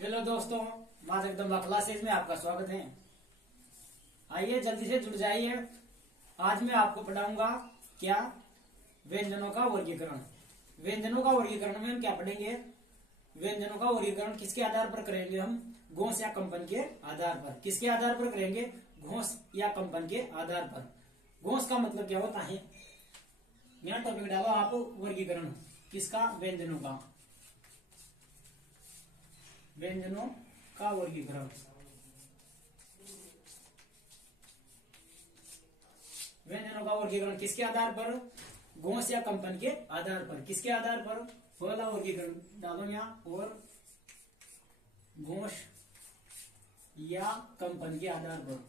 Hello दोस्तों, माँ Jagdamba classes में आपका स्वागत है। आइए जल्दी से जुड़ जाइए। आज मैं आपको पढ़ाऊंगा क्या व्यंजनों का वर्गीकरण। व्यंजनों का वर्गीकरण में हम क्या पढ़ेंगे? व्यंजनों का वर्गीकरण किसके आधार पर करेंगे? हम घोष या कंपन के आधार पर। किसके आधार पर करेंगे? घोष या कंपन के आधार पर। घोष का मतलब क्या होता है? यहाँ टॉपिक डालो आप, वर्गीकरण किसका? व्यंजनों का। व्यंजनों का वर्गीकरण। व्यंजनों का वर्गीकरण किसके आधार पर? घोष या कंपन के आधार पर। किसके आधार पर? पहला वर्गीकरण डालो यहाँ, और घोष या कंपन के आधार पर।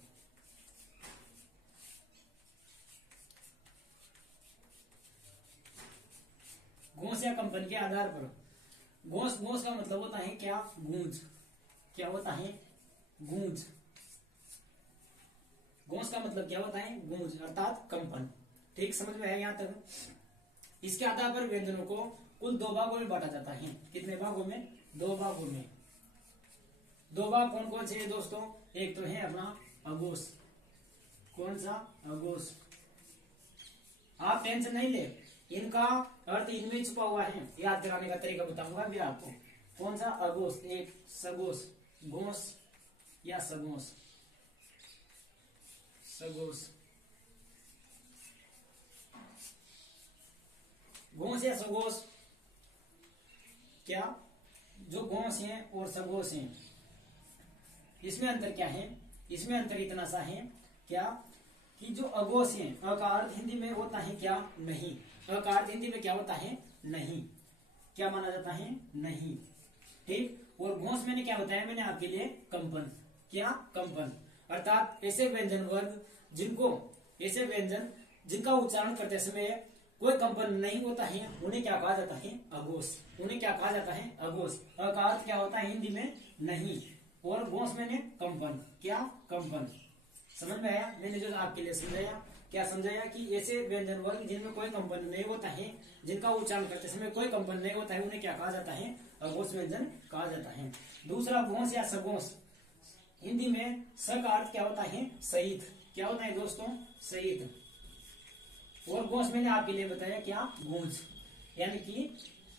घोष या कंपन के आधार पर। घोष का मतलब होता है क्या? गूंज। क्या होता है? गूंज। घोष का मतलब क्या होता है? गूंज अर्थात कंपन। ठीक, समझ में है यहाँ तक? इसके आधार पर व्यंजनों को कुल दो भागों में बांटा जाता है। कितने भागों में? दो भागों में। दो भाग कौन कौन से है दोस्तों? एक तो है अपना अघोष। कौन सा? अघोष। आप टेंशन नहीं ले, इनका अर्थ इनमें छुपा हुआ है। याद कराने का तरीका बताऊंगा अभी आपको। कौन सा? अघोष। एक सघोष, घोष या सघोष। सघोष, घोष या सघोष। क्या जो घोष हैं और सघोष हैं, इसमें अंतर क्या है? इसमें अंतर इतना सा है क्या कि जो अघोष है, अ का अर्थ हिंदी में होता है क्या? नहीं। अ का अर्थ हिंदी में क्या होता है? नहीं। क्या माना जाता है? नहीं। ठीक। और घोष मैंने क्या बताया? मैंने आपके लिए कंपन। क्या? कंपन अर्थात ऐसे व्यंजन वर्ग ऐसे व्यंजन जिनका उच्चारण करते समय कोई कंपन नहीं होता है, उन्हें क्या कहा जाता है? अघोष। उन्हें क्या कहा जाता है? अघोष। अ का अर्थ क्या होता है हिंदी में? नहीं। और घोष मैंने कंपन। क्या? कंपन। समझ में आया? मैंने जो आपके लिए समझाया, क्या समझाया कि ऐसे व्यंजन वर्ग जिनमें कोई कंपन नहीं होता है, जिनका उच्चारण करते समय कोई कंपन नहीं होता है, उन्हें क्या कहा जाता है? अघोष व्यंजन कहा जाता है। दूसरा घोष या सघोष। हिंदी में स का अर्थ क्या होता है? सहित। क्या होता है दोस्तों? सहित। और घोष मैंने आपके लिए बताया क्या? गूंज। यानी कि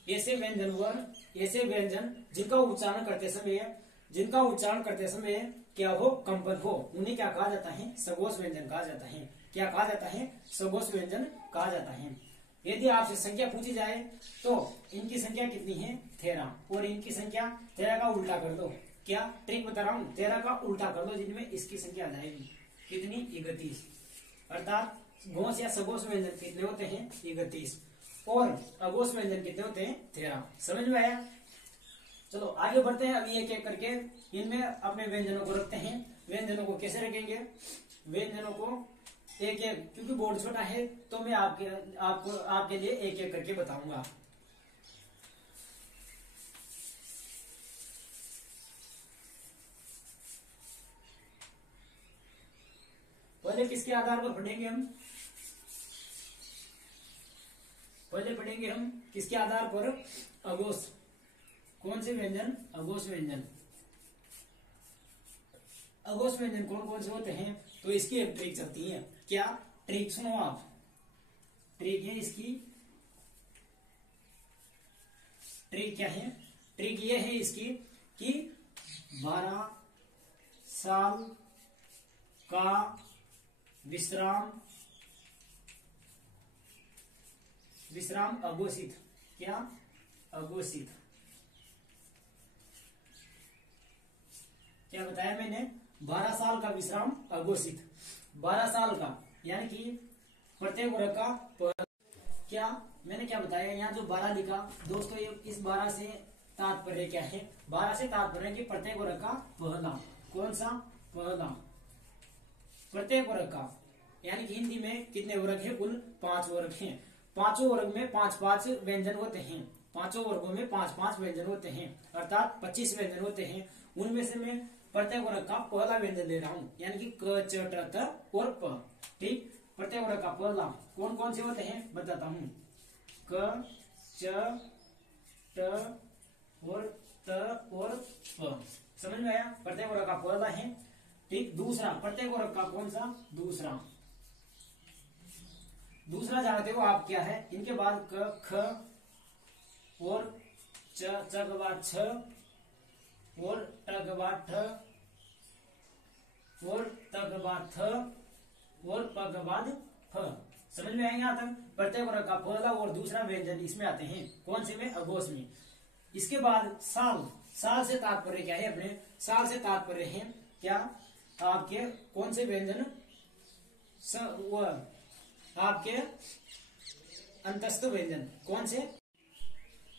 ऐसे व्यंजन वर्ग, ऐसे व्यंजन जिनका उच्चारण करते समय क्या हो? कंपन हो, उन्हें क्या कहा जाता है? सघोष व्यंजन कहा जाता है। क्या कहा जाता है? सघोष व्यंजन कहा जाता है। यदि आपसे संख्या पूछी जाए तो इनकी संख्या कितनी है? 13। और इनकी संख्या 13 का उल्टा कर दो। क्या ट्रिक बता रहा हूं? 13 का उल्टा कर दो, जिनमें इसकी संख्या आ जाएगी कितनी? 31। अर्थात घोष या सघोष व्यंजन कितने होते हैं? 31। और अघोष व्यंजन कितने होते हैं? 13। समझ में आया? चलो आगे बढ़ते हैं। अभी एक एक करके इनमें अपने व्यंजनों को रखते हैं। व्यंजनों को कैसे रखेंगे? व्यंजनों को एक एक, क्योंकि बोर्ड छोटा है तो मैं आपके लिए एक एक करके बताऊंगा। पहले किसके आधार पर पढ़ेंगे हम? पहले पढ़ेंगे हम किसके आधार पर? अघोष। कौन से व्यंजन? अघोष व्यंजन। अघोष व्यंजन कौन कौन से होते हैं? तो इसकी एक ट्रिक चलती है। क्या ट्रिक? सुनो आप, ट्रिक है इसकी। ट्रिक क्या है? ट्रिक ये है इसकी कि 12 साल का विश्राम अघोषित। क्या? अघोषित। क्या बताया मैंने? 12 साल का विश्राम अघोषित। 12 साल का यानी कि प्रत्येक वर्ग का क्या मैंने क्या बताया? यहाँ जो 12 लिखा दोस्तों, ये इस 12 से तात्पर्य क्या है? 12 से तात्पर्य कि प्रत्येक वर्ग का पहला। कौन सा? पहला। प्रत्येक वर्ग का यानी कि हिंदी में कितने वर्ग है? कुल 5 वर्ग हैं। पांचों वर्ग में 5-5 व्यंजन होते हैं। पांचों वर्गों में 5-5 व्यंजन होते हैं, अर्थात 25 व्यंजन होते हैं। उनमें से मैं प्रत्येक वर्ग का पहला व्यंजन ले रहा हूं, यानी कि क, च, ट, त और प। ठीक। प्रत्येक वर्ग का पहला कौन कौन से होते हैं बताता हूं। क, च, ट और त। त और प। समझ में आया? प्रत्येक वर्ग का पहला है। ठीक, दूसरा प्रत्येक वर्ग का कौन सा? दूसरा। दूसरा जानते हो आप क्या है? इनके बाद क ख और च के बाद छ और ट के बाद ठ और त के बाद थ और प के बाद फ। समझ में आएंगे? यहाँ तक प्रत्येक वर्ग का पहला और दूसरा व्यंजन इसमें आते हैं। कौन से में? अघोष में। इसके बाद साल। साल से तात्पर्य क्या है? अपने साल से तात्पर्य है क्या? आपके कौन से व्यंजन? आपके अंतस्थ व्यंजन। कौन से?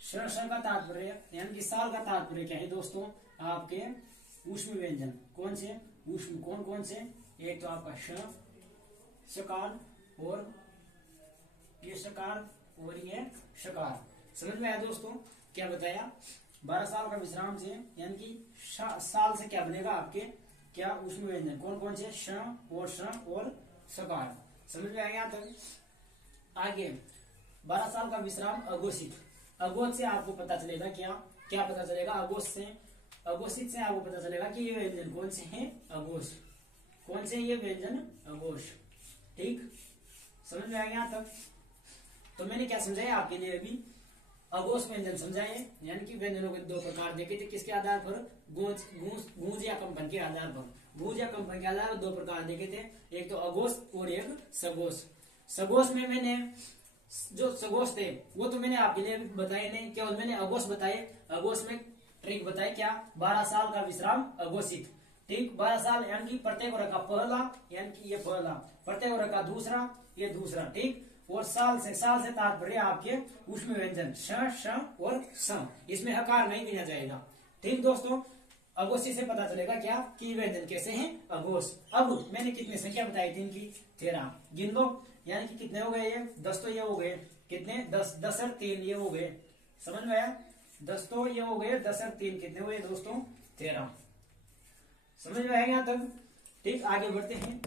श का तात्पर्य यानी कि साल का तात्पर्य क्या है दोस्तों? आपके ऊष्म व्यंजन। कौन से? ऊष्म। कौन कौन से? एक तो आपका शकार और ये शकार और ये शकार। समझ में आया दोस्तों? क्या बताया? 12 साल का विश्राम से यानी कि साल से क्या बनेगा आपके? क्या? ऊष्म व्यंजन। कौन कौन से? श और शकार। समझ में आएगा? तक आगे 12 साल का विश्राम अघोषित। अघोष से आपको पता चलेगा क्या? क्या पता चलेगा? अघोष से, अघोषित से आपको पता चलेगा कि ये व्यंजन कौन से हैं? अघोष। कौन से? ये व्यंजन अघोष। ठीक, समझ में आएगा? तक तो मैंने क्या समझाया आपके लिए? अभी अघोष व्यंजन समझाए, यानी कि व्यंजनों के दो प्रकार देखे थे। किसके आधार पर? गूंज या कंपन के आधार पर। गूंज या कंपन के आधार पर दो प्रकार देखे थे, एक तो अघोष और एक सघोष। सघोष में मैंने जो सघोष थे वो तो मैंने आपके लिए बताए नहीं, केवल मैंने अघोष बताए। अघोष में ट्रिक बताए क्या? 12 साल का विश्राम अघोषित। ठीक, 12 साल यानी कि प्रत्येक वर्ग का पहला, यानी कि ये पहला, प्रत्येक वर्ग का दूसरा, ये दूसरा। ठीक, और साल से तात्पर्य आपके ऊष्म व्यंजन श और स। इसमें हकार नहीं गिना जाएगा। ठीक दोस्तों, अघोषित से पता चलेगा क्या कि व्यंजन कैसे हैं? अघोष। अब मैंने कितनी संख्या बताई थी इनकी? 13। गिन लो, यानी कि कितने हो गए? ये 10 तो ये हो गए। कितने? 10 10 और 3 ये हो गए। समझ में आया? 10 तो ये हो गए, 10 और 3 कितने हुए दोस्तों? 13। समझ में आएगा तब? ठीक, आगे बढ़ते हैं।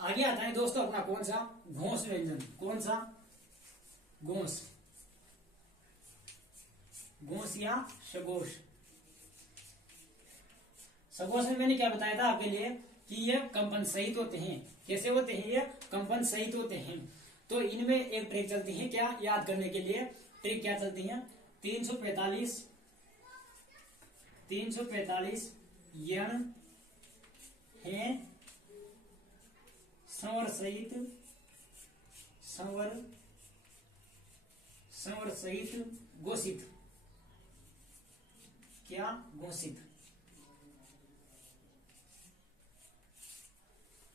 आगे आता है दोस्तों अपना कौन सा? घोष व्यंजन। कौन सा? घोष। घोष या सघोष। सघोष में मैंने क्या बताया था आपके लिए कि ये कंपन सहित होते हैं। कैसे होते हैं? ये कंपन सहित होते हैं। तो इनमें एक ट्रिक चलती है क्या याद करने के लिए? ट्रिक क्या चलती है? 345 यण है संवर सहित घोषित। क्या? घोषित।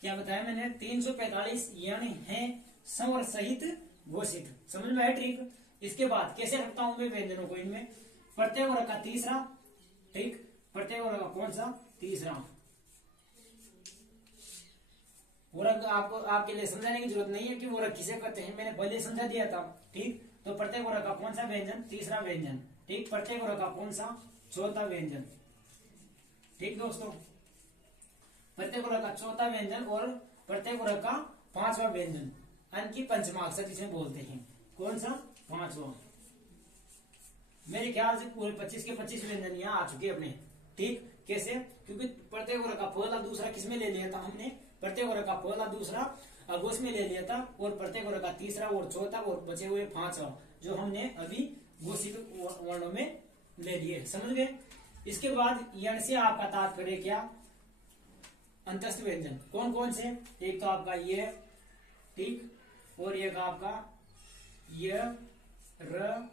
क्या बताया मैंने? 345 यानी है संवर सहित घोषित। समझ में आया ट्रिक? इसके बाद कैसे रखता हूं मैं व्यंजनों को? इनमें प्रत्येक वर्ग का तीसरा। ठीक, प्रत्येक वर्ग का कौन सा? तीसरा। वर्ग आपको आपके लिए समझाने की जरूरत नहीं है कि वर्ग किसे कहते हैं, मैंने पहले समझा दिया था। ठीक, तो प्रत्येक वर्ग का कौन सा व्यंजन? तीसरा व्यंजन। ठीक, प्रत्येक वर्ग का कौन सा? चौथा व्यंजन। ठीक दोस्तों, प्रत्येक वर्ग का चौथा व्यंजन और प्रत्येक वर्ग का 5वां व्यंजन, यानी कि पंचमाक्षर जिसे बोलते हैं। कौन सा? 5वां। मेरे ख्याल से पूरे 25 के 25 व्यंजन यहाँ आ चुके अपने। ठीक, कैसे? क्योंकि प्रत्येक वर्ग का पहला दूसरा किसमें ले लिया था हमने? प्रत्येक वर्ग का पहला दूसरा अघोष में ले लिया था, और प्रत्येक वर्ग का तीसरा और चौथा और बचे हुए 5वां जो हमने अभी घोषित वर्णों में ले लिए। समझ गए? इसके बाद यण से आपका तात्पर्य क्या? अंतस्थ व्यंजन। कौन कौन से? एक तो आपका ये, ठीक, और एक आपका य, र,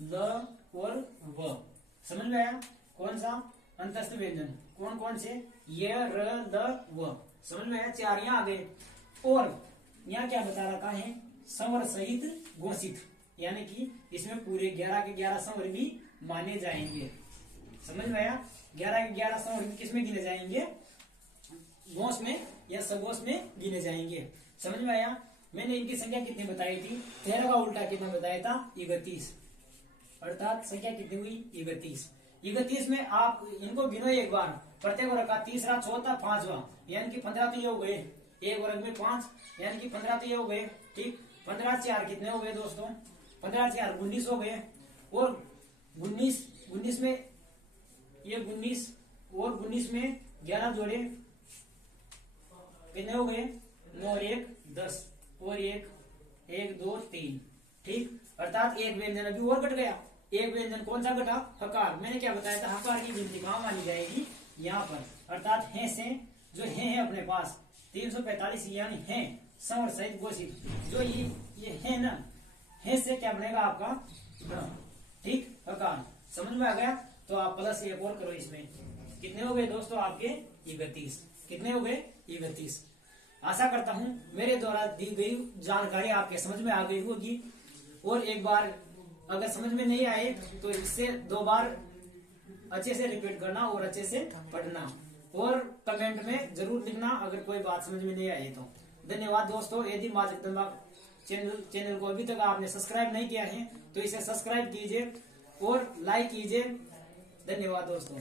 ल और व। समझ में आया? कौन सा? अंतस्थ व्यंजन। कौन कौन से? य, र, ल, व। समझ में आया? 4 यहाँ आ गए। और यहाँ क्या बता रखा है? संवर सहित घोषित, यानी कि इसमें पूरे 11 के 11 संवर भी माने जाएंगे। समझ में आया? 11 के 11 संवर भी किसमें गिने जाएंगे? घोष में या सघोष में गिने जाएंगे। समझ में आया? मैंने इनकी संख्या कितनी बताई थी? 13 का उल्टा कितना बताया था? 31। अर्थात संख्या कितनी हुई? 31। 31 में आप इनको गिनो एक बार, प्रत्येक वर्ग का तीसरा, चौथा, पांचवा, यानी कि 15 तो ये हो गए। एक वर्ग में 5 यानी कि 15 तो ये हो गए। ठीक, 15 4 कितने हो गए दोस्तों? 15 4 19 हो गए। और 19 में ये 19 और 19 में 11 जोड़े कितने हो गए? 9 और 1 10 और 1 2 3। ठीक, अर्थात एक व्यंजन अभी और घट गया। एक व्यंजन कौन सा घटा? हकार। मैंने क्या बताया था? हकार की गिनती कहां मानी जाएगी? यहाँ पर। अर्थात है से जो है अपने पास 345 यानी है सवर सहित घोषित। जो ये है ना, है से क्या बनेगा आपका? ठीक, हकार। समझ में आ गया? तो आप प्लस एक और करो इसमें। कितने हो गए दोस्तों आपके? 31। कितने हो गए? 31। आशा करता हूं मेरे द्वारा दी गई जानकारी आपके समझ में आ गई होगी। और एक बार अगर समझ में नहीं आए तो इससे 2 बार अच्छे से रिपीट करना और अच्छे से पढ़ना, और कमेंट में जरूर लिखना अगर कोई बात समझ में नहीं आई तो। धन्यवाद दोस्तों। यदि माँ जगदम्बा चैनल को अभी तक आपने सब्सक्राइब नहीं किया है तो इसे सब्सक्राइब कीजिए और लाइक कीजिए। धन्यवाद दोस्तों।